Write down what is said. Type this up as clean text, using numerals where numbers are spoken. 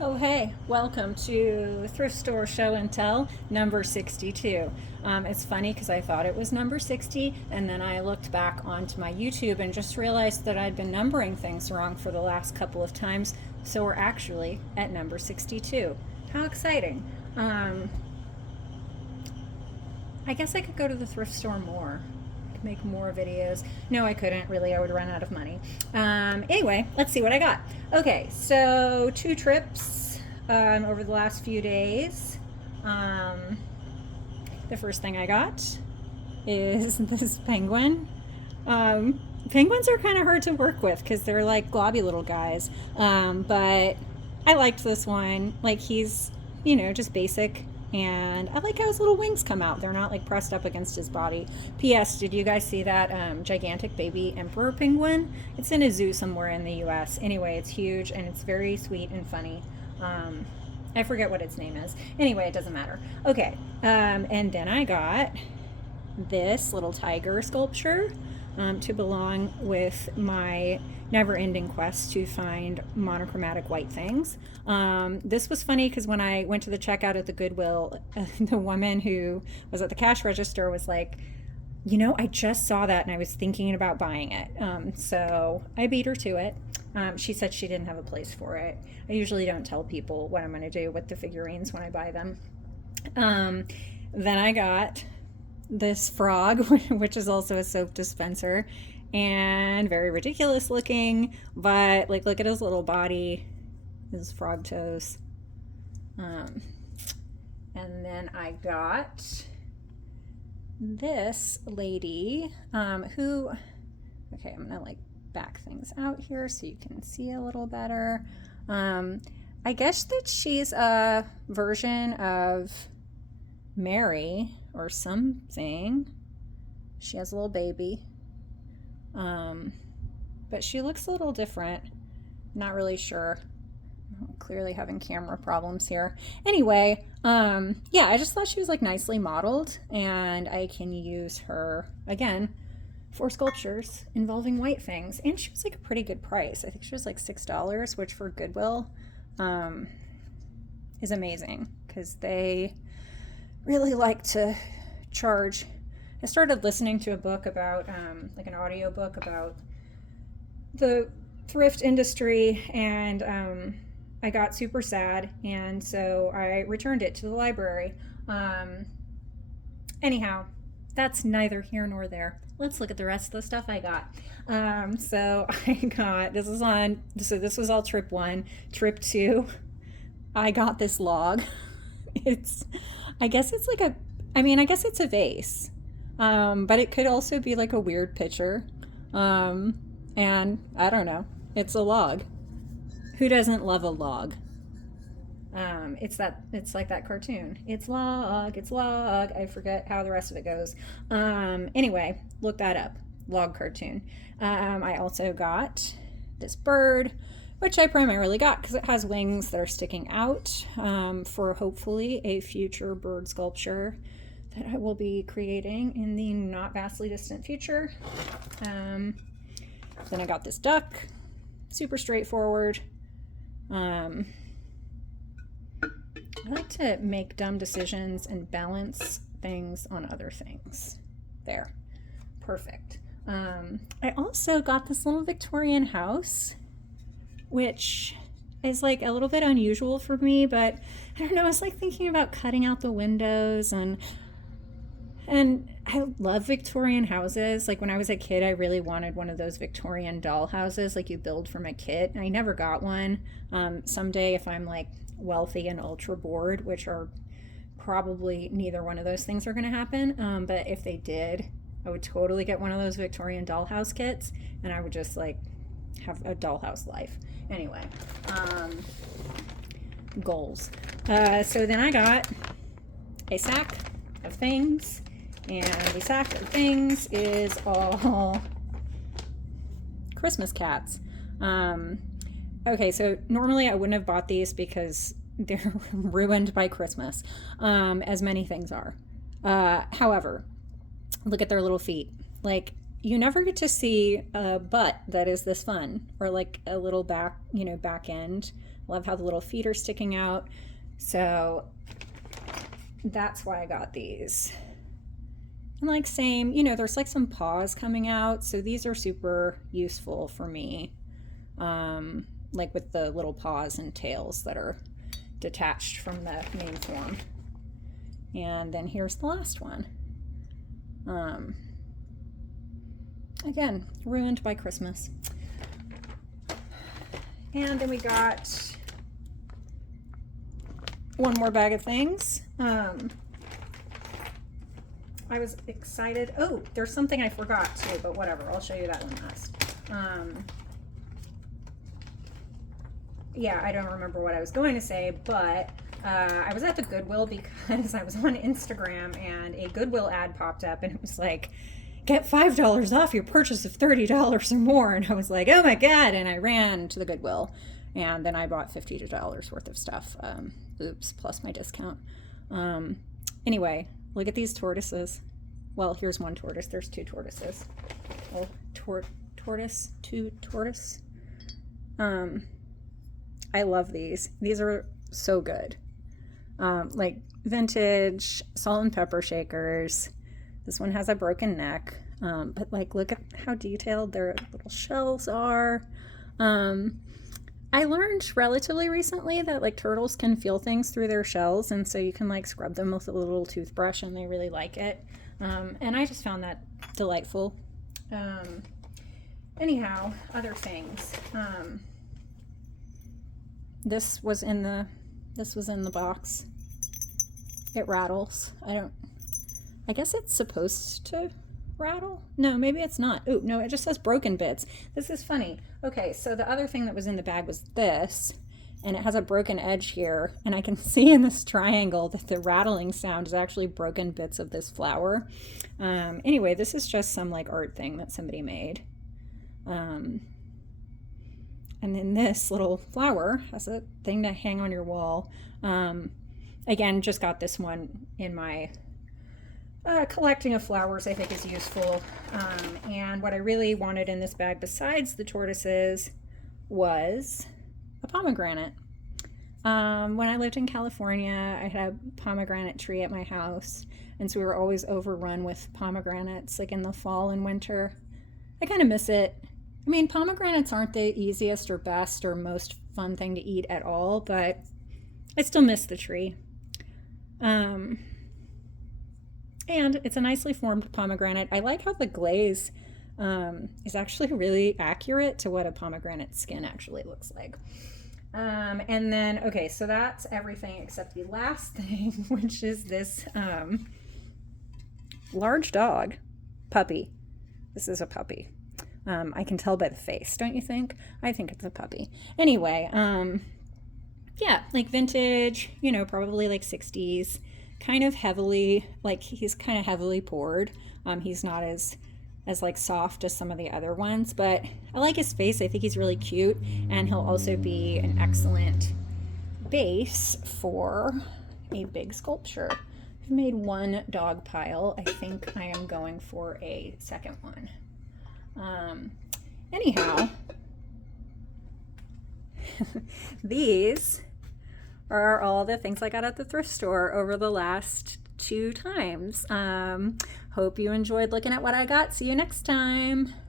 Oh, hey, welcome to Thrift Store Show and Tell number 62. It's funny because I thought it was number 60, and then I looked back onto my YouTube and just realized that I'd been numbering things wrong for the last couple of times, so we're actually at number 62. How exciting! Um, I guess I could go to the thrift store more. I could make more videos. No, I couldn't really. I would run out of money. Anyway, let's see what I got. Okay, so two trips over the last few days. Um, the first thing I got is this penguin. Penguins are kind of hard to work with because they're like globby little guys. But I liked this one. Like he's, just basic. And I like how his little wings come out. They're not like pressed up against his body. P.S. Did you guys see that gigantic baby emperor penguin? It's in a zoo somewhere in the U.S. Anyway, it's huge and it's very sweet and funny. I forget what its name is. Anyway, it doesn't matter. Okay. And then I got this little tiger sculpture to belong with my never-ending quest to find monochromatic white things. This was funny because when I went to the checkout at the Goodwill, the woman who was at the cash register was like, I just saw that and I was thinking about buying it. So I beat her to it. She said she didn't have a place for it. I usually don't tell people what I'm going to do with the figurines when I buy them. Then I got this frog, which is also a soap dispenser, and very ridiculous looking, but like look at his little body, his frog toes. And then I got this lady who, okay, I'm gonna like back things out here so you can see a little better. I guess that she's a version of Mary or something. She has a little baby. But she looks a little different. Not really sure. Clearly having camera problems here. Anyway, yeah, I just thought she was like nicely modeled, and I can use her again for sculptures involving white things. And she was like a pretty good price. I think she was like $6, which for Goodwill is amazing because they really like to charge. I started listening to a book about, like an audio book about the thrift industry, and I got super sad, and so I returned it to the library. Anyhow, that's neither here nor there. Let's look at the rest of the stuff I got. So I got, this was all trip one. Trip two, I got this log. I guess it's a vase. But it could also be like a weird picture. And I don't know. It's a log. Who doesn't love a log? It's like that cartoon. It's log, it's log. I forget how the rest of it goes. Anyway, look that up. Log cartoon. I also got this bird, which I primarily got because it has wings that are sticking out, for hopefully a future bird sculpture that I will be creating in the not vastly distant future. Then I got this duck, super straightforward. I like to make dumb decisions and balance things on other things. There, perfect. I also got this little Victorian house, which is like a little bit unusual for me, but I don't know, I was like thinking about cutting out the windows, and I love Victorian houses. Like when I was a kid, I really wanted one of those Victorian doll houses like you build from a kit. I never got one. Someday if I'm like wealthy and ultra bored, which are probably neither one of those things are going to happen. But if they did, I would totally get one of those Victorian dollhouse kits, and I would just like have a dollhouse life. Anyway, goals. So then I got a sack of things. And the sack of things is all Christmas cats. Okay, so normally I wouldn't have bought these because they're ruined by Christmas, as many things are. However, look at their little feet. Like, you never get to see a butt that is this fun, or like a little back, back end. Love how the little feet are sticking out. So that's why I got these. And like same, there's like some paws coming out. So these are super useful for me. Like with the little paws and tails that are detached from the main form. And then here's the last one. Again, ruined by Christmas. And then we got one more bag of things. I was excited. Oh, there's something I forgot too, but whatever. I'll show you that one last. Yeah, I don't remember what I was going to say, but I was at the Goodwill because I was on Instagram and a Goodwill ad popped up and it was like, get $5 off your purchase of $30 or more. And I was like, oh my God. And I ran to the Goodwill and then I bought $50 worth of stuff. Oops, plus my discount. Anyway, look at these tortoises. Well, here's one tortoise. There's two tortoises. Oh, tortoise, two tortoise. I love these. These are so good. Like vintage salt and pepper shakers. This one has a broken neck. But like, look at how detailed their little shells are. I learned relatively recently that like turtles can feel things through their shells, and so you can like scrub them with a little toothbrush and they really like it. And I just found that delightful. Anyhow, other things. This was in the box. It rattles. I guess it's supposed to rattle? No, maybe it's not. Oh, no, it just says broken bits. This is funny. Okay, so the other thing that was in the bag was this, and it has a broken edge here, and I can see in this triangle that the rattling sound is actually broken bits of this flower. Anyway, this is just some like art thing that somebody made. And then this little flower has a thing to hang on your wall. Again, just got this one in my collecting of flowers. I think is useful. And what I really wanted in this bag besides the tortoises was a pomegranate. When I lived in California, I had a pomegranate tree at my house, and so we were always overrun with pomegranates like in the fall and winter. I kind of miss it. I mean, pomegranates aren't the easiest or best or most fun thing to eat at all, but I still miss the tree. And it's a nicely formed pomegranate. I like how the glaze is actually really accurate to what a pomegranate skin actually looks like. And then, okay, so that's everything except the last thing, which is this large dog puppy. This is a puppy. I can tell by the face, don't you think? I think it's a puppy. Anyway, yeah, like vintage, probably like 60s, kind of heavily, like he's kind of heavily poured. He's not as like soft as some of the other ones, but I like his face. I think he's really cute, and he'll also be an excellent base for a big sculpture. I've made one dog pile. I think I am going for a second one. Anyhow, these are all the things I got at the thrift store over the last 2 times. Hope you enjoyed looking at what I got. See you next time.